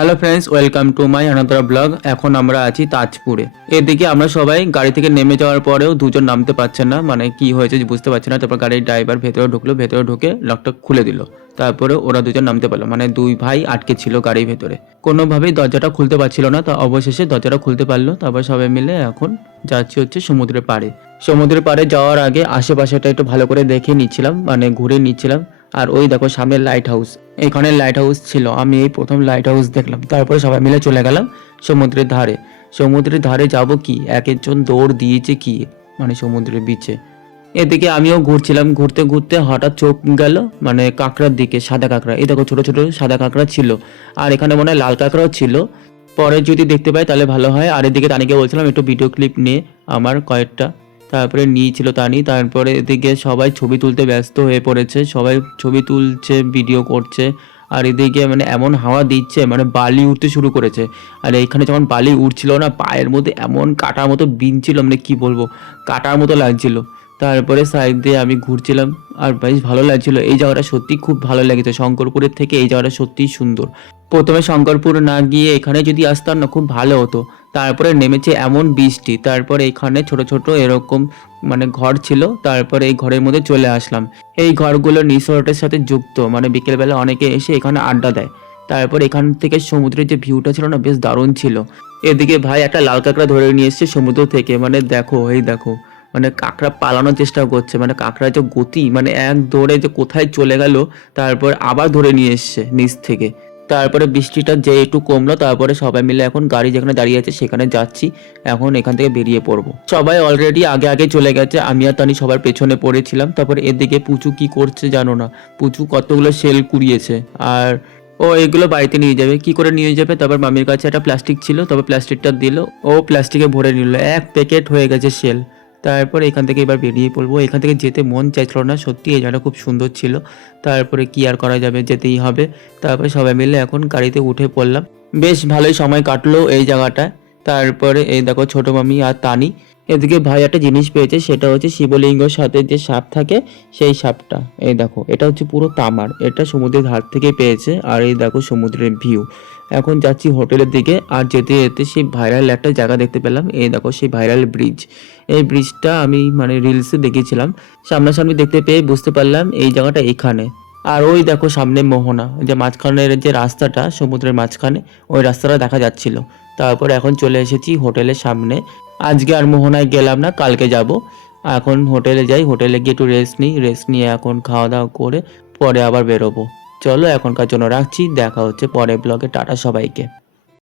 Hello friends, welcome to my another blog. এখন আমরা আছি তাজপুরে। এদিকে আমরা সবাই গাড়ি থেকে নেমে যাওয়ার পরেও দুজন নামতে পারছে না, মানে কি হয়েছে বুঝতে পারছে না। তারপর গাড়ির ড্রাইভার ভেতরে ঢুকলো, ভেতরে ঢুকে লকটা খুলে দিল। তারপরে ওরা দুজন নামতে পারলো, মানে দুই ভাই আটকে ছিল গাড়ির ভেতরে, কোনোভাবেই দরজাটা খুলতে পারছিল না। তো অবশেষে দরজাটা খুলতে পারলো। তারপর সবাই মিলে এখন যাচ্ছি হচ্ছে সমুদ্রের পাড়ে। সমুদ্রের পাড়ে যাওয়ার আগে আশেপাশেটা একটু ভালো করে দেখে নিচ্ছিলাম, মানে ঘুরে নিচ্ছিলাম। আর ওই দেখো সামনে লাইট হাউস, এখানে লাইট হাউস ছিল, আমি এই প্রথম লাইট হাউস দেখলাম। তারপরে সবাই মিলে চলে গেলাম সমুদ্রের ধারে। সমুদ্রের ধারে যাব কি, এক একজন দৌড় দিয়েছে কি, মানে সমুদ্রের বিচে। এদিকে আমিও ঘুরছিলাম, ঘুরতে ঘুরতে হঠাৎ চোখ গেল মানে কাঁকড়ার দিকে, সাদা কাঁকড়া। এই দেখো ছোট ছোট সাদা কাঁকড়া ছিল, আর এখানে মনে হয় লাল কাঁকড়াও ছিল। পরে যদি দেখতে পাই তাহলে ভালো হয়। আর এদিকে তানিকে বলছিলাম একটু ভিডিও ক্লিপ নিয়ে আমার কয়েকটা, তারপরে নিয়েছিল তানি। তারপরে এদিকে সবাই ছবি তুলতে ব্যস্ত হয়ে পড়েছে, সবাই ছবি তুলছে, ভিডিও করছে। আর এদিকে মানে এমন হাওয়া দিচ্ছে, মানে বালি উঠতে শুরু করেছে। আর এইখানে যখন বালি উঠছিল না, পায়ের মধ্যে এমন কাটার মতো বিনছিল, মানে কি বলবো, কাটার মতো লাগছিল। তারপরে সাইড দিয়ে আমি ঘুরছিলাম, আর বেশ ভালো লাগছিল। এই জায়গাটা সত্যি খুব ভালো লেগেছে, শঙ্করপুরের থেকে এই জায়গাটা সত্যিই সুন্দর। প্রথমে শঙ্করপুর না গিয়ে এখানে যদি আসতাম না, খুব ভালো হতো। তারপরে নেমেছে এমন বৃষ্টি, তারপরে এখানে ছোট ছোট এরকম মানে ঘর ছিল। তারপরে এই ঘরের মধ্যে চলে আসলাম। এই ঘরগুলো রিসোর্টের সাথে যুক্ত, মানে বিকেলবেলা অনেকে এসে এখানে আড্ডা দেয়। তারপর এখান থেকে সমুদ্রের যে ভিউটা ছিল না, বেশ দারুণ ছিল। এদিকে ভাই একটা লাল কাঁকড়া ধরে নিয়ে এসছে সমুদ্র থেকে, মানে দেখো এই দেখো, মানে কাঁকড়া পালানোর চেষ্টা করছে, মানে কাঁকড়ার যে গতি, মানে এক দৌড়ে যে কোথায় চলে গেল। তারপর আবার ধরে নিয়ে এসছে নিচ থেকে। তারপরে বৃষ্টিটা যে একটু কমলো, তারপরে সবাই মিলে এখন গাড়ি যেখানে দাঁড়িয়ে আছে সেখানে যাচ্ছি। এখন এখান থেকে বেরিয়ে পড়বো। সবাই অলরেডি আগে আগে চলে গেছে, আমি আর তানি সবার পেছনে পড়েছিলাম। তারপরে এদিকে পুচু কি করছে জানো না, পুচু কতগুলো শেল কুড়িয়েছে। আর ও এগুলো বাড়িতে নিয়ে যাবে, কি করে নিয়ে যাবে। তারপর মামির কাছে একটা প্লাস্টিক ছিল, তবে প্লাস্টিকটা দিল, ও প্লাস্টিকে ভরে নিল, এক প্যাকেট হয়ে গেছে সেল। তারপরে এখান থেকে এবার বেরিয়ে পড়বো। এখান থেকে যেতে মন চাইছিল না, সত্যি এই জায়গাটা খুব সুন্দর ছিল। তারপরে কি আর করা যাবে, যেতেই হবে। তারপরে সবাই মিলে এখন গাড়িতে উঠে পড়লাম। বেশ ভালোই সময় কাটলো এই জায়গাটায়। তারপরে এই দেখো ছোট মামি আর তানি। এদিকে ভাই একটা জিনিস পেয়েছে, সেটা হচ্ছে শিবলিঙ্গর সাথে যে সাপ থাকে সেই সাপটা। এই দেখো এটা হচ্ছে পুরো তামার, এটা সমুদ্রের ধার থেকে পেয়েছে। আর এই দেখো সমুদ্রের ভিউ। এখন যাচ্ছি হোটেলের দিকে, আর যেতে যেতে সেই ভাইরাল একটা জায়গা দেখতে পেলাম। এই দেখো সেই ভাইরাল ব্রিজ। এই ব্রিজটা আমি মানে রিলসে দেখেছিলাম, সামনাসামনি দেখতে পেয়ে বুঝতে পারলাম এই জায়গাটা এখানে। আর ওই দেখো সামনে মোহনা, যে মাঝখানের যে রাস্তাটা সমুদ্রের মাঝখানে, ওই রাস্তাটা দেখা যাচ্ছিল। তারপর এখন চলে এসেছি হোটেলের সামনে। আজকে আর মোহনায় গেলাম না, কালকে যাব। এখন হোটেলে যাই, হোটেলে গিয়ে একটু রেস্ট নিই, রেস্ট নিয়ে এখন খাওয়া দাওয়া করে পরে আবার বেরোবো। চলো এখনকার জন্য রাখছি, দেখা হচ্ছে পরের ব্লগে। টাটা সবাইকে।